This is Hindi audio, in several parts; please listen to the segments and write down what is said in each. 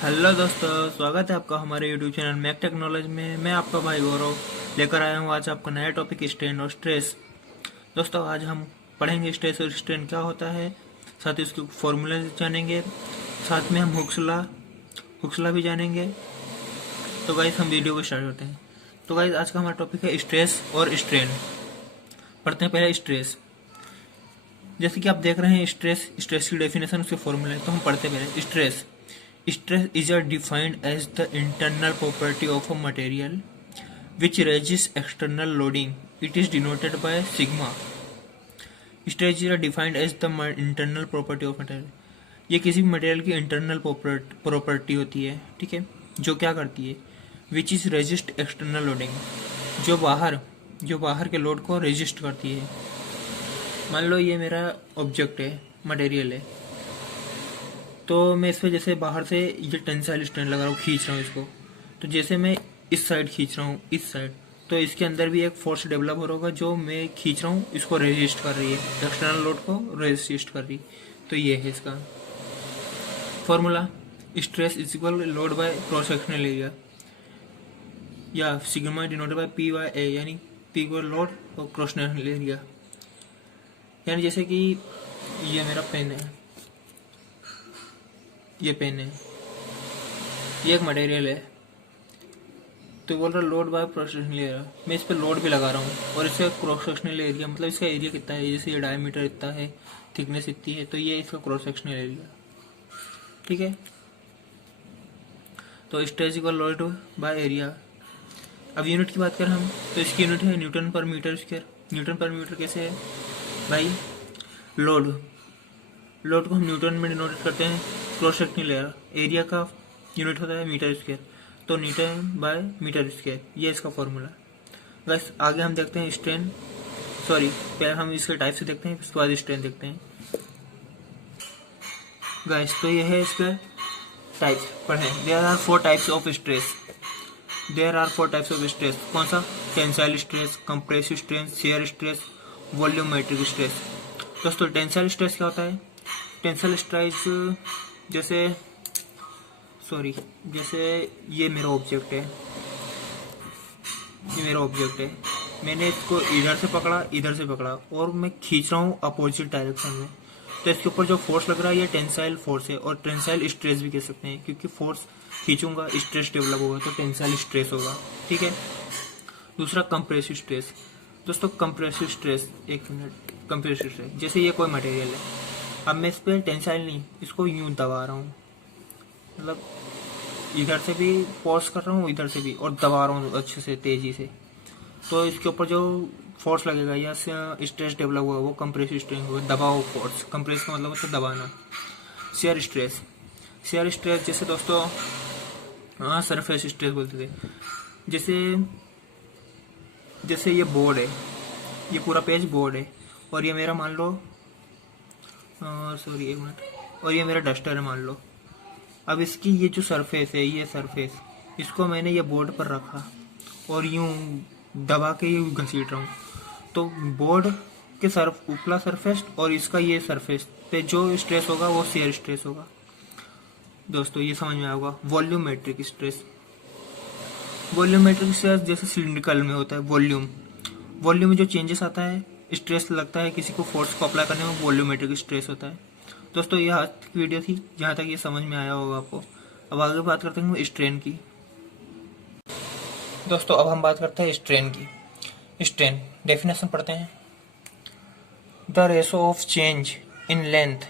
हेलो दोस्तों, स्वागत है आपका हमारे यूट्यूब चैनल मैक टेक्नोलॉजी में। मैं आपका भाई गौरव लेकर आया हूँ आज आपका नया टॉपिक स्ट्रेन और स्ट्रेस। दोस्तों आज हम पढ़ेंगे स्ट्रेस और स्ट्रेन क्या होता है, साथ ही उसके फॉर्मूले जानेंगे, साथ में हम हुक्सला भी जानेंगे। तो गाइस हम वीडियो को स्टार्ट करते हैं। तो गाइस आज का हमारा टॉपिक है स्ट्रेस और स्ट्रेन। पढ़ते हैं पहले स्ट्रेस। जैसे कि आप देख रहे हैं स्ट्रेस की डेफिनेशन, उसके फॉर्मूले। तो हम पढ़ते हैं पहले stress. Stress is defined as the internal property of a material which resists external loading. It is denoted by sigma. Stress is defined as the internal property of material. ये किसी भी मटेरियल की इंटरनल प्रॉपर्टी होती है, ठीक है, जो क्या करती है, which is resist external loading, जो बाहर के लोड को रेजिस्ट करती है। मान लो ये मेरा ऑब्जेक्ट है, मटेरियल है, तो मैं इस पर जैसे बाहर से ये टेंसाइल स्ट्रेन लगा रहा हूँ, खींच रहा हूँ इसको। तो जैसे मैं इस साइड खींच रहा हूँ, इस साइड, तो इसके अंदर भी एक फोर्स डेवलप हो रहा होगा जो मैं खींच रहा हूँ इसको रेजिस्ट कर रही है, एक्सटर्नल लोड को रेजिस्ट कर रही। तो ये है इसका formula. Stress is equal load by cross sectional area, या sigma denoted by P by A, यानी पी इक्वल लोड और क्रॉस सेक्शनल एरिया। यानी जैसे कि ये मेरा पेन है, ये पेन है, ये एक मटेरियल है, तो बोल रहा load by cross sectional area. मैं इस पर लोड भी लगा रहा हूँ और इसका क्रॉस सेक्शनल एरिया, मतलब इसका एरिया कितना है, जैसे ये डायमीटर इतना है, थिकनेस इतनी है, तो ये इसका क्रॉस सेक्शनल एरिया, ठीक है। तो stress equal load by area. अब यूनिट की बात करें हम, तो इसकी यूनिट है न्यूटन पर मीटर स्क्वायर। न्यूटन पर मीटर कैसे है भाई? लोड को हम न्यूटन में डिनोट करते हैं, क्रॉस सेक्शनल एरिया का यूनिट होता है मीटर स्क्वायर, तो न्यूटन बाय मीटर स्क्वायर, ये इसका फॉर्मूला। बस आगे हम देखते हैं स्ट्रेन, पहले हम इसके टाइप से देखते हैं, उसके बाद स्ट्रेन देखते हैं गाइस। तो ये है इसके टाइप्स, पढ़ें। There are four types of stress. कौन सा? Tensile stress, compressive stress, shear stress, volumetric stress. दोस्तों टेंसाइल स्ट्रेस क्या होता है? टेंसाइल स्ट्रेस जैसे ये मेरा ऑब्जेक्ट है, मैंने इसको इधर से पकड़ा और मैं खींच रहा हूँ अपोजिट डायरेक्शन में, तो इसके ऊपर जो फोर्स लग रहा है ये टेंसाइल फोर्स है, और टेंसाइल स्ट्रेस भी कह सकते हैं, क्योंकि फोर्स खींचूंगा स्ट्रेस डेवलप होगा, तो टेंसाइल स्ट्रेस होगा, ठीक है। दूसरा कंप्रेसिव स्ट्रेस। दोस्तों कंप्रेसिव स्ट्रेस, जैसे ये कोई मटेरियल है, अब मैं इस पर टेंसाइल नहीं, इसको यूं दबा रहा हूँ, मतलब इधर से भी फोर्स कर रहा हूँ, इधर से भी, और दबा रहा हूँ अच्छे से, तेजी से, तो इसके ऊपर जो फोर्स लगेगा या स्ट्रेस डेवलप हुआ वो कंप्रेसिव स्ट्रेस होगा, दबाव फोर्स। कंप्रेस का मतलब होता है दबाना। शियर स्ट्रेस जैसे दोस्तों सरफेस स्ट्रेस बोलते थे। जैसे ये बोर्ड है, ये पूरा पेज बोर्ड है, और ये मेरा मान लो एक मिनट, और ये मेरा डस्टर है मान लो। अब इसकी ये जो सरफेस है, ये सरफेस, इसको मैंने ये बोर्ड पर रखा और यूं दबा के ये घसीट रहा हूँ, तो बोर्ड के उपला सरफेस और इसका ये सरफेस पे जो स्ट्रेस होगा वो शियर स्ट्रेस होगा। दोस्तों ये समझ में आया होगा। वॉल्यूमेट्रिक स्ट्रेस जैसे सिलिंड्रिकल में होता है, वॉल्यूम में जो चेंजेस आता है, स्ट्रेस लगता है किसी को, फोर्स को अप्लाई करने में, वॉल्यूमेट्रिक स्ट्रेस होता है। दोस्तों ये आज की वीडियो थी, जहाँ तक ये समझ में आया होगा आपको। अब आगे बात करते हैं स्ट्रेन की। दोस्तों अब हम बात करते हैं स्ट्रेन की। स्ट्रेन डेफिनेशन पढ़ते हैं। The ratio of change in length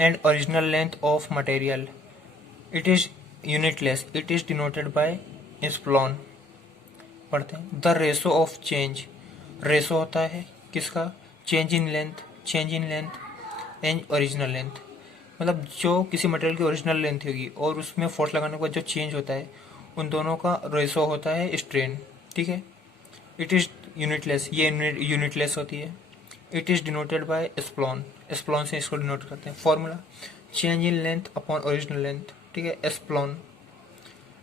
and original length of material, it is unitless, it is denoted by epsilon. पढ़ते हैं। The ratio of change, ratio होता है किसका? Change in length and original length, मतलब जो किसी मटेरियल की ओरिजिनल लेंथ होगी और उसमें फोर्स लगाने के बाद जो चेंज होता है, उन दोनों का रेशो होता है स्ट्रेन, ठीक है। इट इज यूनिटलेस, ये यूनिटलेस होती है। It is denoted by epsilon से इसको डिनोट करते हैं। Formula change in length upon original length, ठीक है, epsilon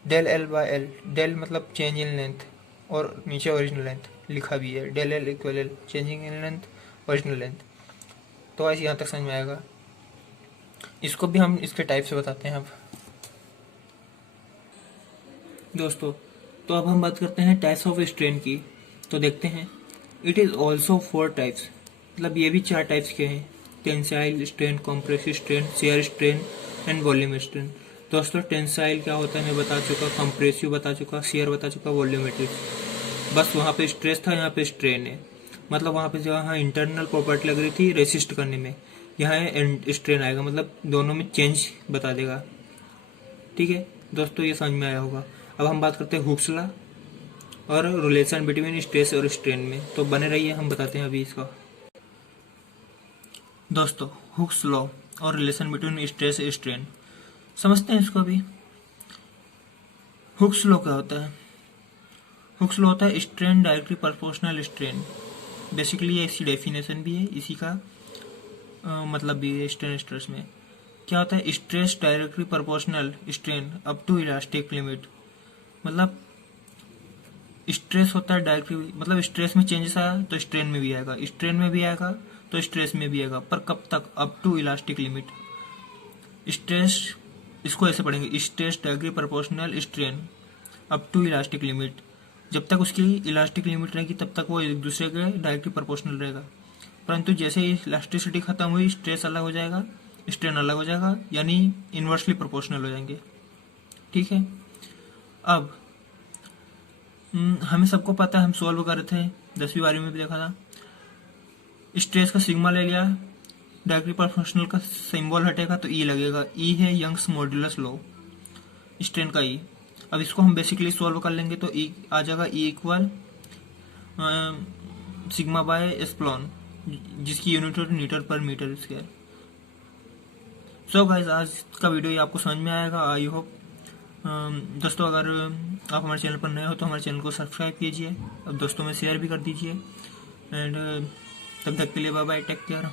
del L by L. Del मतलब चेंज इन लेंथ और नीचे ओरिजिनल लेंथ लिखा भी है, del L equal L, changing in length original length. तो ऐसे यहाँ तक समझ में आएगा। इसको भी हम इसके टाइप से बताते हैं। अब दोस्तों, तो अब हम बात करते हैं टाइप्स ऑफ स्ट्रेन की। तो देखते हैं, इट इज ऑल्सो 4 टाइप्स, मतलब ये भी 4 टाइप्स के हैं। Tensile strain, compressive strain, shear strain and volume strain. दोस्तों, टेंसाइल क्या होता है मैं बता चुका, कंप्रेसिव बता चुका, शियर बता चुका, वॉल्यूमेट्रिक। बस वहाँ पे स्ट्रेस था, यहाँ पे स्ट्रेन है। मतलब वहाँ पे जहाँ इंटरनल प्रॉपर्टी लग रही थी रेसिस्ट करने में, यहाँ स्ट्रेन आएगा, मतलब दोनों में चेंज बता देगा। ठीक है दोस्तों, ये समझ में आया होगा। अब हम बात करते हैं हुक्स लॉ और रिलेशन बिटवीन स्ट्रेस और स्ट्रेन में। तो बने रहिए, हम बताते हैं अभी इसका। दोस्तों, हुक्स लॉ और रिलेशन बिटवीन स्ट्रेस और स्ट्रेन समझते हैं इसको अभी। हुक्स लॉ क्या होता है? हुक्स लॉ होता है strain directly proportional strain. Basically ये इसकी डेफिनेशन भी है, इसी का मतलब भी है स्ट्रेन स्ट्रेस में। क्या होता है? Stress directly proportional strain up to elastic limit. मतलब स्ट्रेस होता है डायरेक्टली, मतलब स्ट्रेस में चेंजेस आया तो स्ट्रेन में भी आएगा, स्ट्रेन में भी आएगा तो स्ट्रेस में भी आएगा, पर कब तक? Up to elastic limit. Stress, इसको ऐसे पढ़ेंगे, stress directly proportional strain up to elastic limit. जब तक उसकी इलास्टिक लिमिट रहेगी तब तक वो एक दूसरे के डायरेक्टली प्रोपोर्शनल रहेगा, परंतु जैसे ही इलास्टिसिटी खत्म हुई स्ट्रेस अलग हो जाएगा, स्ट्रेन अलग हो जाएगा, यानी इन्वर्सली प्रोपोर्शनल हो जाएंगे। ठीक है। अब हमें सबको पता है, हम सॉल्व कर रहे थे 10वीं बारी में भी देखा था। स्ट्रेस का सिग्मा ले लिया, डायरेक्टली प्रोपोर्शनल का सिंबल हटेगा तो ई लगेगा। ई है यंग्स मॉड्यूलस लॉ, स्ट्रेन का ई। अब इसको हम बेसिकली सॉल्व कर लेंगे तो ई आ जाएगा, E equal sigma by epsilon, जिसकी यूनिट मीटर पर मीटर स्क्वायर। सो गाइस, आज का वीडियो ये आपको समझ में आएगा, आई होप। दोस्तों, अगर आप हमारे चैनल पर नए हो तो हमारे चैनल को सब्सक्राइब कीजिए, अब दोस्तों में शेयर भी कर दीजिए। एंड तब तक के लिए बाय बाय, टेक केयर।